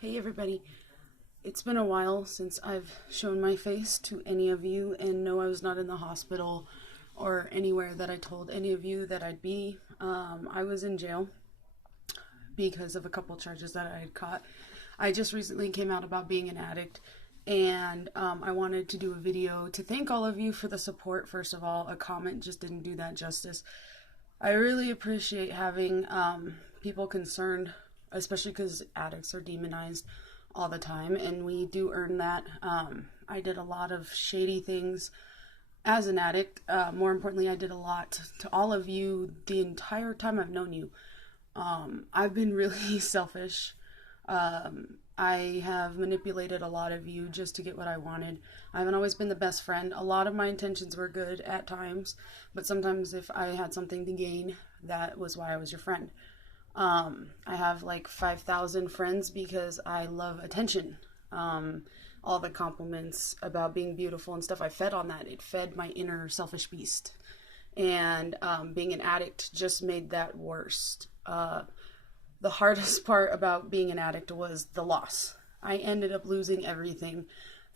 Hey everybody, it's been a while since I've shown my face to any of you, and no, I was not in the hospital or anywhere that I told any of you that I'd be. I was in jail because of a couple charges that I had caught. I just recently came out about being an addict, and I wanted to do a video to thank all of you for the support. First of all, a comment just didn't do that justice. I really appreciate having people concerned, especially because addicts are demonized all the time, and we do earn that. I did a lot of shady things as an addict. More importantly, I did a lot to all of you the entire time I've known you. I've been really selfish. I have manipulated a lot of you just to get what I wanted. I haven't always been the best friend. A lot of my intentions were good at times, but sometimes if I had something to gain, that was why I was your friend. I have like 5,000 friends because I love attention. All the compliments about being beautiful and stuff, I fed on that. It fed my inner selfish beast. And being an addict just made that worse. The hardest part about being an addict was the loss. I ended up losing everything,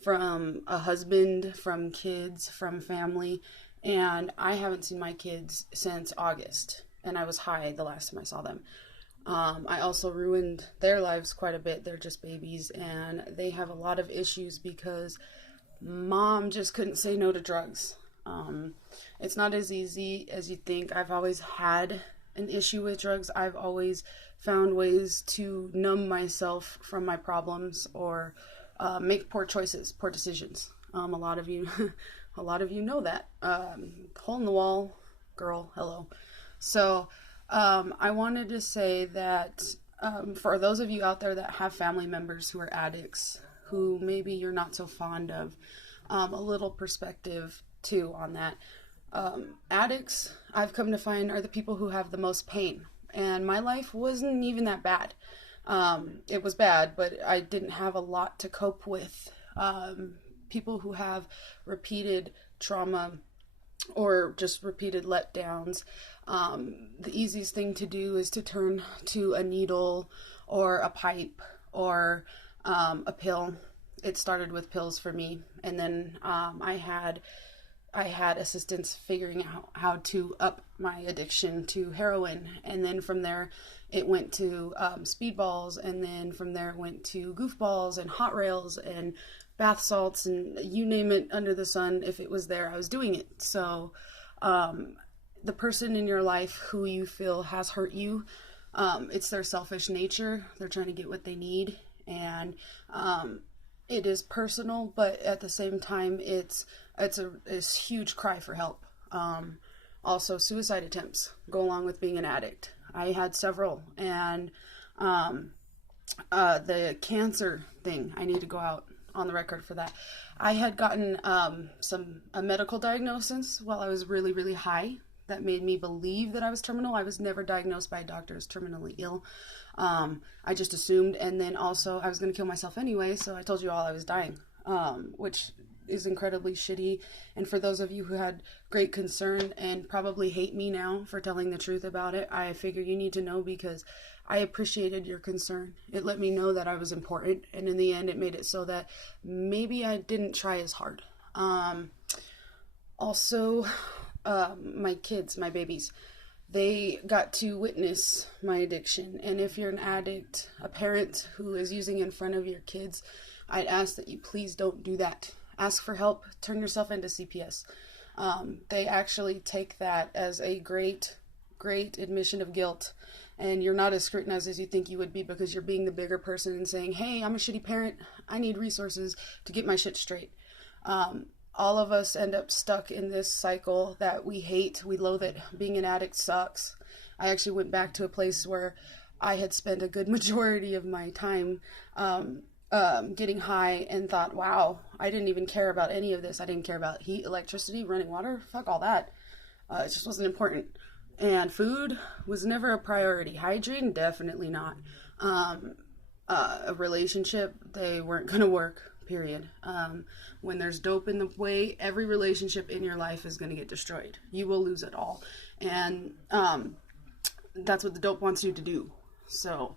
from a husband, from kids, from family, and I haven't seen my kids since August, and I was high the last time I saw them. I also ruined their lives quite a bit. They're just babies, and they have a lot of issues because mom just couldn't say no to drugs. It's not as easy as you think. I've always had an issue with drugs. I've always found ways to numb myself from my problems or make poor choices, poor decisions. A lot of you, a lot of you know that. Hole in the wall, girl, hello. So I wanted to say that for those of you out there that have family members who are addicts, who maybe you're not so fond of, a little perspective too on that. Addicts, I've come to find, are the people who have the most pain. And my life wasn't even that bad. It was bad, but I didn't have a lot to cope with. People who have repeated trauma or just repeated letdowns, the easiest thing to do is to turn to a needle or a pipe or a pill. It started with pills for me, and then I had assistance figuring out how to up my addiction to heroin. And then from there, it went to speedballs. And then from there, it went to goofballs and hot rails and bath salts and you name it under the sun. If it was there, I was doing it. So the person in your life who you feel has hurt you, it's their selfish nature. They're trying to get what they need. And it is personal, but at the same time, it's a huge cry for help. Also, suicide attempts go along with being an addict. I had several, and the cancer thing, I need to go out on the record for that. I had gotten a medical diagnosis while I was really, really high that made me believe that I was terminal. I was never diagnosed by a doctor as terminally ill. I just assumed, and then also I was going to kill myself anyway, so I told you all I was dying, which is incredibly shitty. And for those of you who had great concern and probably hate me now for telling the truth about it, I figured you need to know because I appreciated your concern. It let me know that I was important, and in the end it made it so that maybe I didn't try as hard. Also, my kids, my babies, they got to witness my addiction. And if you're an addict, a parent who is using in front of your kids, I'd ask that you please don't do that. Ask for help. Turn yourself into CPS. They actually take that as a great admission of guilt. And you're not as scrutinized as you think you would be because you're being the bigger person and saying, hey, I'm a shitty parent. I need resources to get my shit straight. All of us end up stuck in this cycle that we hate. We loathe it. Being an addict sucks. I actually went back to a place where I had spent a good majority of my time getting high and thought, wow, I didn't even care about any of this. I didn't care about heat, electricity, running water. Fuck all that. It just wasn't important. And food was never a priority. Hygiene, definitely not. A relationship, they weren't going to work. Period. When there's dope in the way, every relationship in your life is going to get destroyed. You will lose it all. And that's what the dope wants you to do. So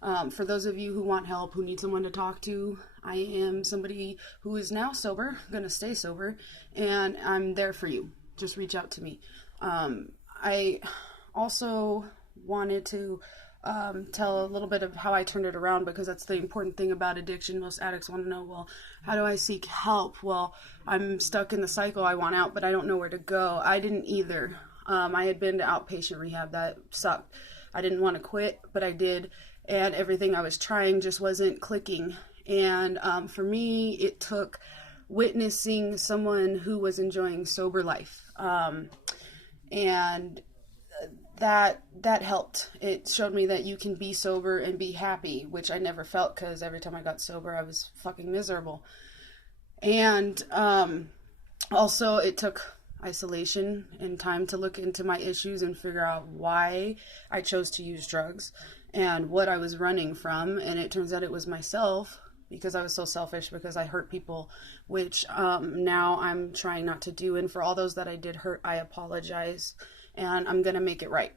For those of you who want help, who need someone to talk to, I am somebody who is now sober, gonna stay sober, and I'm there for you. Just reach out to me. I also wanted to tell a little bit of how I turned it around, because that's the important thing about addiction. Most addicts want to know, well, how do I seek help? Well, I'm stuck in the cycle. I want out, but I don't know where to go. I didn't either. I had been to outpatient rehab. That sucked. I didn't want to quit, but I did. And everything I was trying just wasn't clicking. And for me, it took witnessing someone who was enjoying sober life. And that helped. It showed me that you can be sober and be happy, which I never felt, because every time I got sober, I was fucking miserable. And also, it took isolation and time to look into my issues and figure out why I chose to use drugs and what I was running from. And it turns out it was myself, because I was so selfish, because I hurt people, which now I'm trying not to do. And for all those that I did hurt, I apologize, and I'm gonna make it right,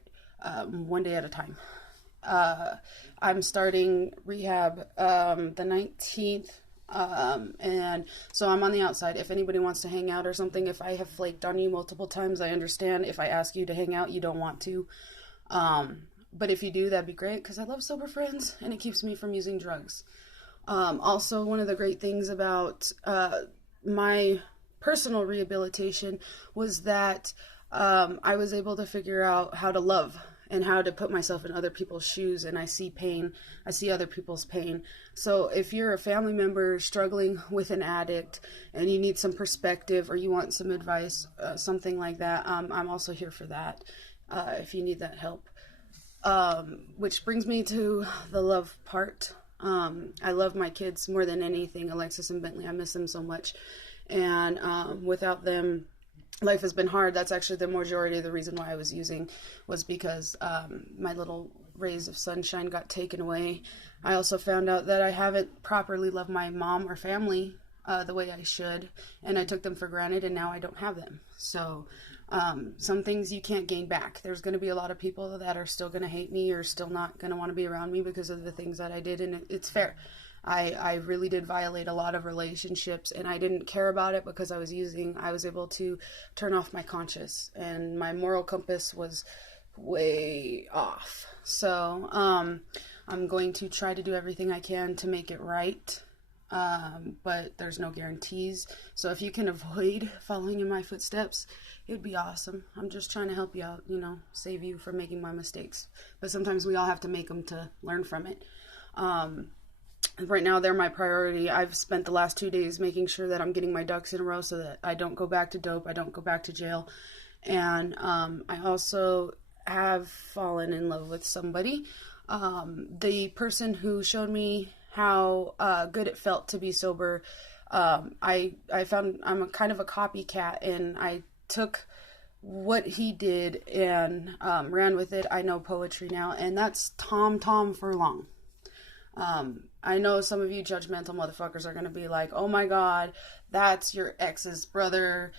one day at a time. I'm starting rehab the 19th. And so I'm on the outside. If anybody wants to hang out or something, if I have flaked on you multiple times, I understand. If I ask you to hang out, you don't want to. But if you do, that'd be great, because I love sober friends and it keeps me from using drugs. Also, one of the great things about my personal rehabilitation was that I was able to figure out how to love and how to put myself in other people's shoes. And I see pain. I see other people's pain. So if you're a family member struggling with an addict and you need some perspective, or you want some advice, something like that, I'm also here for that, if you need that help. Which brings me to the love part. I love my kids more than anything, Alexis and Bentley. I miss them so much. And without them, life has been hard. That's actually the majority of the reason why I was using, was because my little rays of sunshine got taken away. I also found out that I haven't properly loved my mom or family the way I should, and I took them for granted, and now I don't have them. So some things you can't gain back. There's going to be a lot of people that are still going to hate me, or still not going to want to be around me because of the things that I did, and it's fair. I really did violate a lot of relationships, and I didn't care about it because I was using. I was able to turn off my conscience, and my moral compass was way off. So I'm going to try to do everything I can to make it right, but there's no guarantees. So if you can avoid following in my footsteps, it would be awesome. I'm just trying to help you out, save you from making my mistakes. But sometimes we all have to make them to learn from it. Right now, they're my priority. I've spent the last 2 days making sure that I'm getting my ducks in a row so that I don't go back to dope, I don't go back to jail. And I also have fallen in love with somebody. The person who showed me how good it felt to be sober, I found I'm a kind of a copycat, and I took what he did and ran with it. I know poetry now, and that's Tom Furlong. I know some of you judgmental motherfuckers are going to be like, oh my God, that's your ex's brother.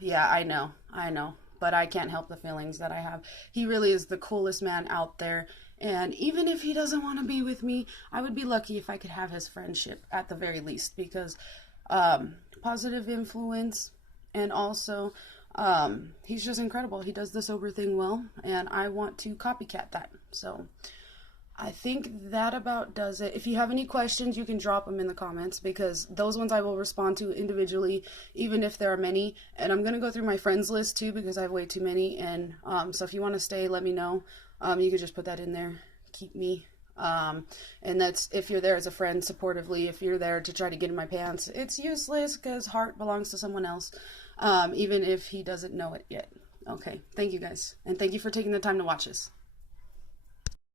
Yeah, I know. But I can't help the feelings that I have. He really is the coolest man out there. And even if he doesn't want to be with me, I would be lucky if I could have his friendship at the very least, because positive influence, and also he's just incredible. He does the sober thing well, and I want to copycat that. So I think that about does it. If you have any questions, you can drop them in the comments, because those ones I will respond to individually, even if there are many. And I'm going to go through my friends list too, because I have way too many. And so if you want to stay, let me know. You could just put that in there. Keep me. And that's if you're there as a friend supportively. If you're there to try to get in my pants, it's useless, because heart belongs to someone else, even if he doesn't know it yet. Okay. Thank you guys. And thank you for taking the time to watch this.